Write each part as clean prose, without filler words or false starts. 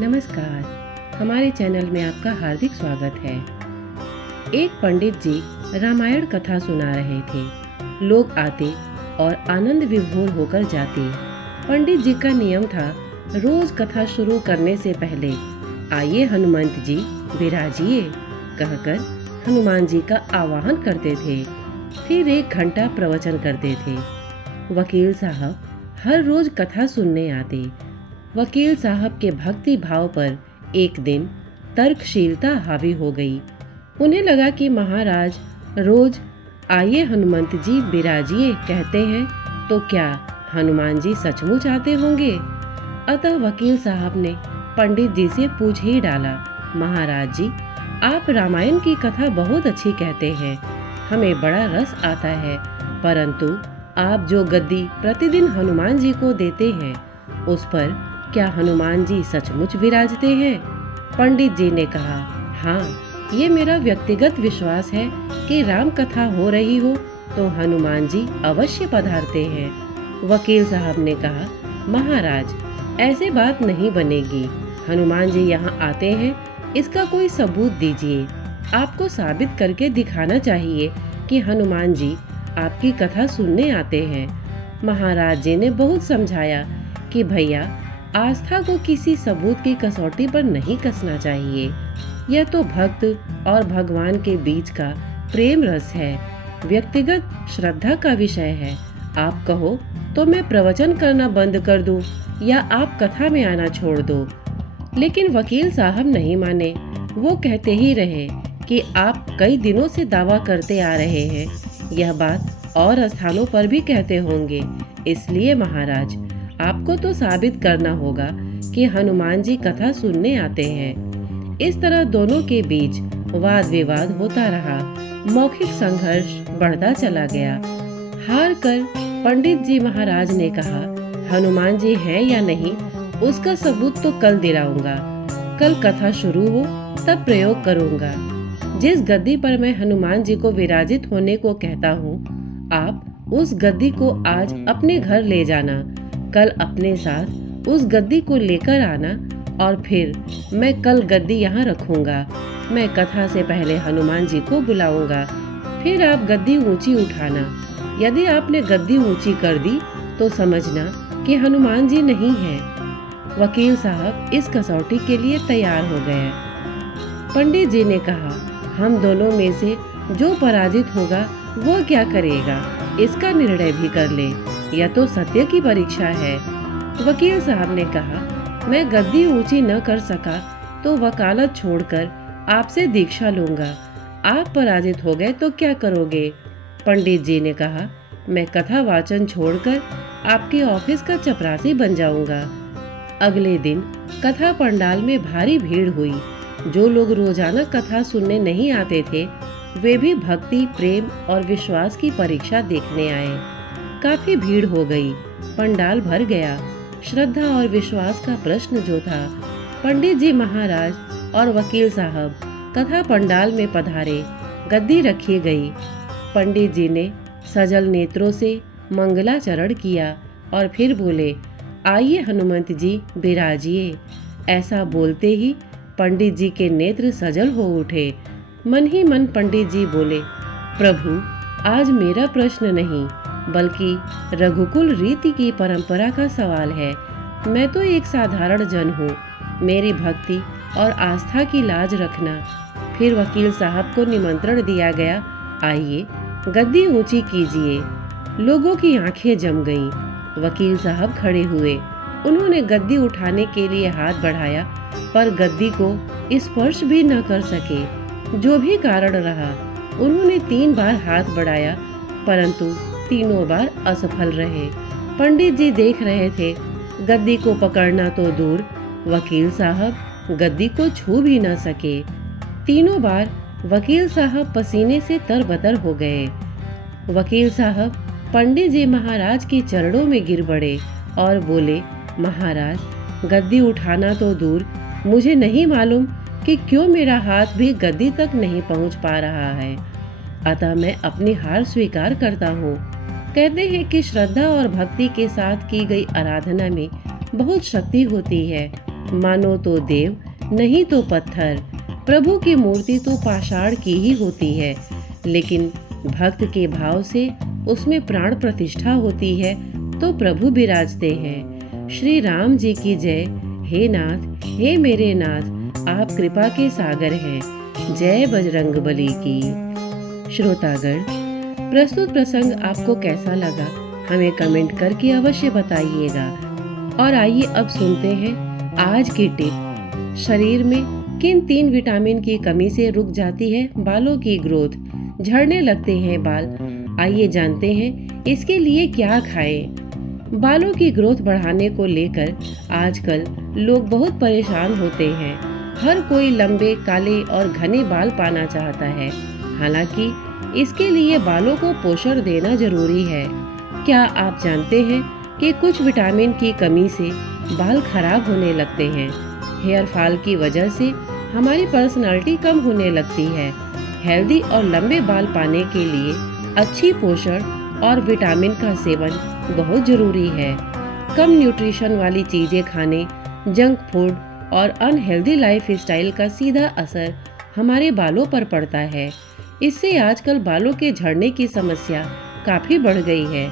नमस्कार। हमारे चैनल में आपका हार्दिक स्वागत है। एक पंडित जी रामायण कथा सुना रहे थे। लोग आते और आनंद विभोर होकर जाते। पंडित जी का नियम था, रोज कथा शुरू करने से पहले आइए हनुमंत जी विराजिए कहकर हनुमान जी का आवाहन करते थे। फिर 1 घंटा प्रवचन करते थे। वकील साहब हर रोज कथा सुनने आते। वकील साहब के भक्ति भाव पर एक दिन तर्कशीलता हावी हो गई। उन्हें लगा कि महाराज रोज आइए हनुमंत जी विराजिए कहते हैं, तो क्या हनुमान जी सचमुच आते होंगे? अतः वकील साहब ने पंडित जी से पूछ ही डाला, महाराज जी, आप रामायण की कथा बहुत अच्छी कहते हैं, हमें बड़ा रस आता है, परंतु आप जो गद्दी प्रतिदिन हनुमान जी को देते हैं, उस पर क्या हनुमान जी सचमुच विराजते हैं? पंडित जी ने कहा, हाँ, ये मेरा व्यक्तिगत विश्वास है कि राम कथा हो रही हो तो हनुमान जी अवश्य पधारते हैं। वकील साहब ने कहा, महाराज, ऐसे बात नहीं बनेगी। हनुमान जी यहाँ आते हैं, इसका कोई सबूत दीजिए। आपको साबित करके दिखाना चाहिए कि हनुमान जी आपकी कथा सुनने आते हैं। महाराज जी ने बहुत समझाया कि भैया, आस्था को किसी सबूत की कसौटी पर नहीं कसना चाहिए। यह तो भक्त और भगवान के बीच का प्रेम रस है, व्यक्तिगत श्रद्धा का विषय है। आप कहो तो मैं प्रवचन करना बंद कर दूं या आप कथा में आना छोड़ दो। लेकिन वकील साहब नहीं माने। वो कहते ही रहे कि आप कई दिनों से दावा करते आ रहे हैं, यह बात और स्थानों पर भी कहते होंगे, इसलिए महाराज आपको तो साबित करना होगा कि हनुमान जी कथा सुनने आते हैं। इस तरह दोनों के बीच वाद विवाद होता रहा। मौखिक संघर्ष बढ़ता चला गया। हार कर पंडित जी महाराज ने कहा, हनुमान जी हैं या नहीं, उसका सबूत तो कल दिलाऊंगा। कल कथा शुरू हो तब प्रयोग करूंगा। जिस गद्दी पर मैं हनुमान जी को विराजित होने को कहता हूँ, आप उस गद्दी को आज अपने घर ले जाना। कल अपने साथ उस गद्दी को लेकर आना और फिर मैं कल गद्दी यहाँ रखूंगा। मैं कथा से पहले हनुमान जी को बुलाऊंगा, फिर आप गद्दी ऊंची उठाना। यदि आपने गद्दी ऊंची कर दी तो समझना कि हनुमान जी नहीं है। वकील साहब इस कसौटी के लिए तैयार हो गए। पंडित जी ने कहा, हम दोनों में से जो पराजित होगा वो क्या करेगा, इसका निर्णय भी कर ले। यह तो सत्य की परीक्षा है। वकील साहब ने कहा, मैं गद्दी ऊंची न कर सका तो वकालत छोड़कर आपसे दीक्षा लूंगा। आप पराजित हो गए तो क्या करोगे? पंडित जी ने कहा, मैं कथा वाचन छोड़कर आपके ऑफिस का चपरासी बन जाऊंगा। अगले दिन कथा पंडाल में भारी भीड़ हुई। जो लोग रोजाना कथा सुनने नहीं आते थे, वे भी भक्ति, प्रेम और विश्वास की परीक्षा देखने आए। काफी भीड़ हो गई। पंडाल भर गया। श्रद्धा और विश्वास का प्रश्न जो था। पंडित जी महाराज और वकील साहब कथा पंडाल में पधारे। गद्दी रखी गई। पंडित जी ने सजल नेत्रों से मंगलाचरण किया और फिर बोले, आइए हनुमंत जी विराजिए। ऐसा बोलते ही पंडित जी के नेत्र सजल हो उठे। मन ही मन पंडित जी बोले, प्रभु, आज मेरा प्रश्न नहीं बल्कि रघुकुल रीति की परंपरा का सवाल है। मैं तो एक साधारण जन हूँ, मेरी भक्ति और आस्था की लाज रखना। फिर वकील साहब को निमंत्रण दिया गया, आइए गद्दी ऊंची कीजिए। लोगों की आंखें जम गईं। वकील साहब खड़े हुए। उन्होंने गद्दी उठाने के लिए हाथ बढ़ाया, पर गद्दी को स्पर्श भी न कर सके। जो भी कारण रहा, उन्होंने 3 बार हाथ बढ़ाया, परंतु तीनों बार असफल रहे। पंडित जी देख रहे थे। गद्दी को पकड़ना तो दूर, वकील साहब गद्दी को छू भी न सके। तीनों बार वकील साहब पसीने से तरबतर हो गए। वकील साहब पंडित जी महाराज के चरणों में गिर पड़े और बोले, महाराज, गद्दी उठाना तो दूर, मुझे नहीं मालूम कि क्यों मेरा हाथ भी गद्दी तक नहीं पहुंच पा रहा है। अतः मैं अपनी हार स्वीकार करता हूँ। कहते हैं कि श्रद्धा और भक्ति के साथ की गई आराधना में बहुत शक्ति होती है। मानो तो देव नहीं तो पत्थर। प्रभु की मूर्ति तो पाषाण की ही होती है, लेकिन भक्त के भाव से उसमें प्राण प्रतिष्ठा होती है तो प्रभु विराजते हैं। श्री राम जी की जय। हे नाथ, हे मेरे नाथ, आप कृपा के सागर हैं। जय बजरंगबली की। श्रोतागण, प्रस्तुत प्रसंग आपको कैसा लगा हमें कमेंट करके अवश्य बताइएगा। और आइए अब सुनते हैं आज की टिप। शरीर में किन 3 विटामिन की कमी से रुक जाती है बालों की ग्रोथ, झड़ने लगते हैं बाल। आइए जानते हैं इसके लिए क्या खाएं। बालों की ग्रोथ बढ़ाने को लेकर आजकल लोग बहुत परेशान होते हैं। हर कोई लंबे, काले और घने बाल पाना चाहता है। हालांकि इसके लिए बालों को पोषण देना जरूरी है। क्या आप जानते हैं कि कुछ विटामिन की कमी से बाल खराब होने लगते हैं। हेयर फॉल की वजह से हमारी पर्सनालिटी कम होने लगती है। हेल्दी और लंबे बाल पाने के लिए अच्छी पोषण और विटामिन का सेवन बहुत जरूरी है। कम न्यूट्रिशन वाली चीजें खाने, जंक फूड और अनहेल्दी लाइफ स्टाइल का सीधा असर हमारे बालों पर पड़ता है। इससे आजकल बालों के झड़ने की समस्या काफी बढ़ गई है।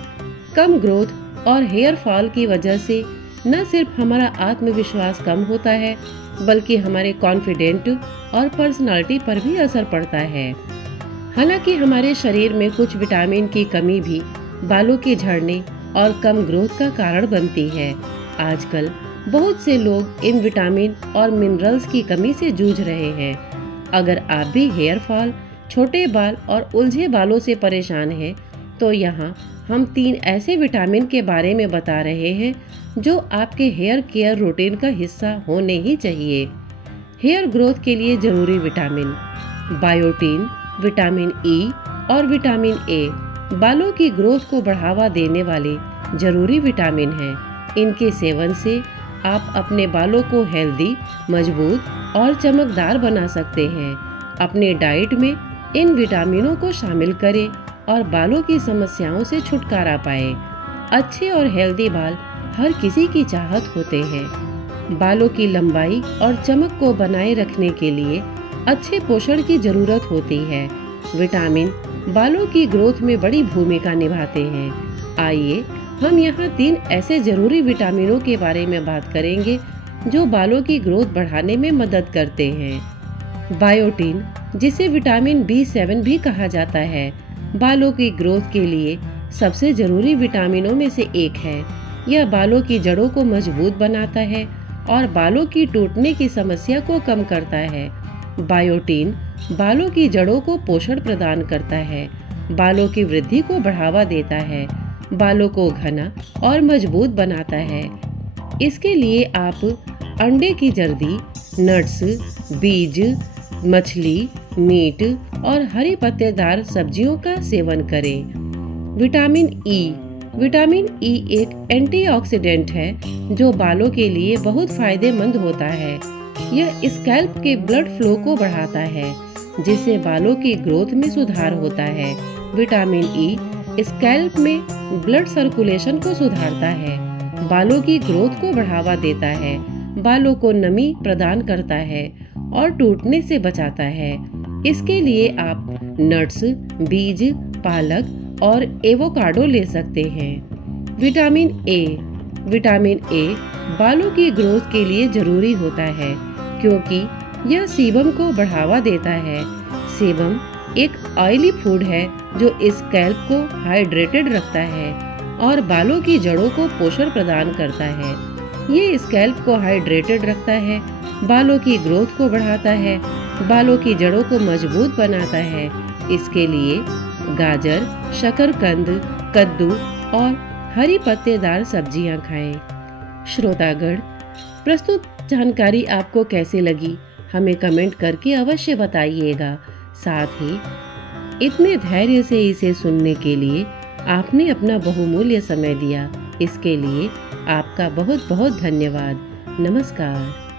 कम ग्रोथ और हेयर फॉल की वजह से न सिर्फ हमारा आत्मविश्वास कम होता है, बल्कि हमारे कॉन्फिडेंट और पर्सनालिटी पर भी असर पड़ता है। हालांकि हमारे शरीर में कुछ विटामिन की कमी भी बालों के झड़ने और कम ग्रोथ का कारण बनती है। आजकल बहुत से लोग इन विटामिन और मिनरल्स की कमी से जूझ रहे हैं। अगर आप भी हेयर फॉल, छोटे बाल और उलझे बालों से परेशान हैं, तो यहाँ हम 3 ऐसे विटामिन के बारे में बता रहे हैं जो आपके हेयर केयर रूटीन का हिस्सा होने ही चाहिए। हेयर ग्रोथ के लिए जरूरी विटामिन। बायोटीन, विटामिन ई और विटामिन ए बालों की ग्रोथ को बढ़ावा देने वाले जरूरी विटामिन हैं। इनके सेवन से आप अपने बालों को हेल्दी, मजबूत और चमकदार बना सकते हैं। अपने डाइट में इन विटामिनों को शामिल करें और बालों की समस्याओं से छुटकारा पाएं। अच्छे और हेल्दी बाल हर किसी की चाहत होते हैं। बालों की लंबाई और चमक को बनाए रखने के लिए अच्छे पोषण की जरूरत होती है। विटामिन बालों की ग्रोथ में बड़ी भूमिका निभाते हैं। आइए हम यहाँ 3 ऐसे जरूरी विटामिनों के बारे में बात करेंगे जो बालों की ग्रोथ बढ़ाने में मदद करते हैं। बायोटीन, जिसे विटामिन B7 भी कहा जाता है, बालों की ग्रोथ के लिए सबसे जरूरी विटामिनों में से एक है। यह बालों की जड़ों को मजबूत बनाता है और बालों की टूटने की समस्या को कम करता है। बायोटीन बालों की जड़ों को पोषण प्रदान करता है, बालों की वृद्धि को बढ़ावा देता है, बालों को घना और मजबूत बनाता है। इसके लिए आप अंडे की जर्दी, नट्स, बीज, मछली, मीट और हरी पत्तेदार सब्जियों का सेवन करें। विटामिन ई एक एंटीऑक्सीडेंट है जो बालों के लिए बहुत फायदेमंद होता है। यह स्कैल्प के ब्लड फ्लो को बढ़ाता है, जिससे बालों की ग्रोथ में सुधार होता है। विटामिन ई स्कैल्प में ब्लड सर्कुलेशन को सुधारता है, बालों की ग्रोथ को बढ़ावा देता है, बालों को नमी प्रदान करता है और टूटने से बचाता है। इसके लिए आप नट्स, बीज, पालक और एवोकाडो ले सकते हैं। विटामिन ए बालों की ग्रोथ के लिए जरूरी होता है, क्योंकि यह सीबम को बढ़ावा देता है। सीबम एक ऑयली फूड है जो स्कैल्प को हाइड्रेटेड रखता है और बालों की जड़ों को पोषण प्रदान करता है। ये स्कैल्प को हाइड्रेटेड रखता है, बालों की ग्रोथ को बढ़ाता है, बालों की जड़ों को मजबूत बनाता है। इसके लिए गाजर, शकरकंद, कद्दू और हरी पत्तेदार सब्जियां खाएं। श्रोतागण, प्रस्तुत जानकारी आपको कैसी लगी हमें कमेंट करके अवश्य बताइएगा। साथ ही इतने धैर्य से इसे सुनने के लिए आपने अपना बहुमूल्य समय दिया, इसके लिए आपका बहुत बहुत धन्यवाद। नमस्कार।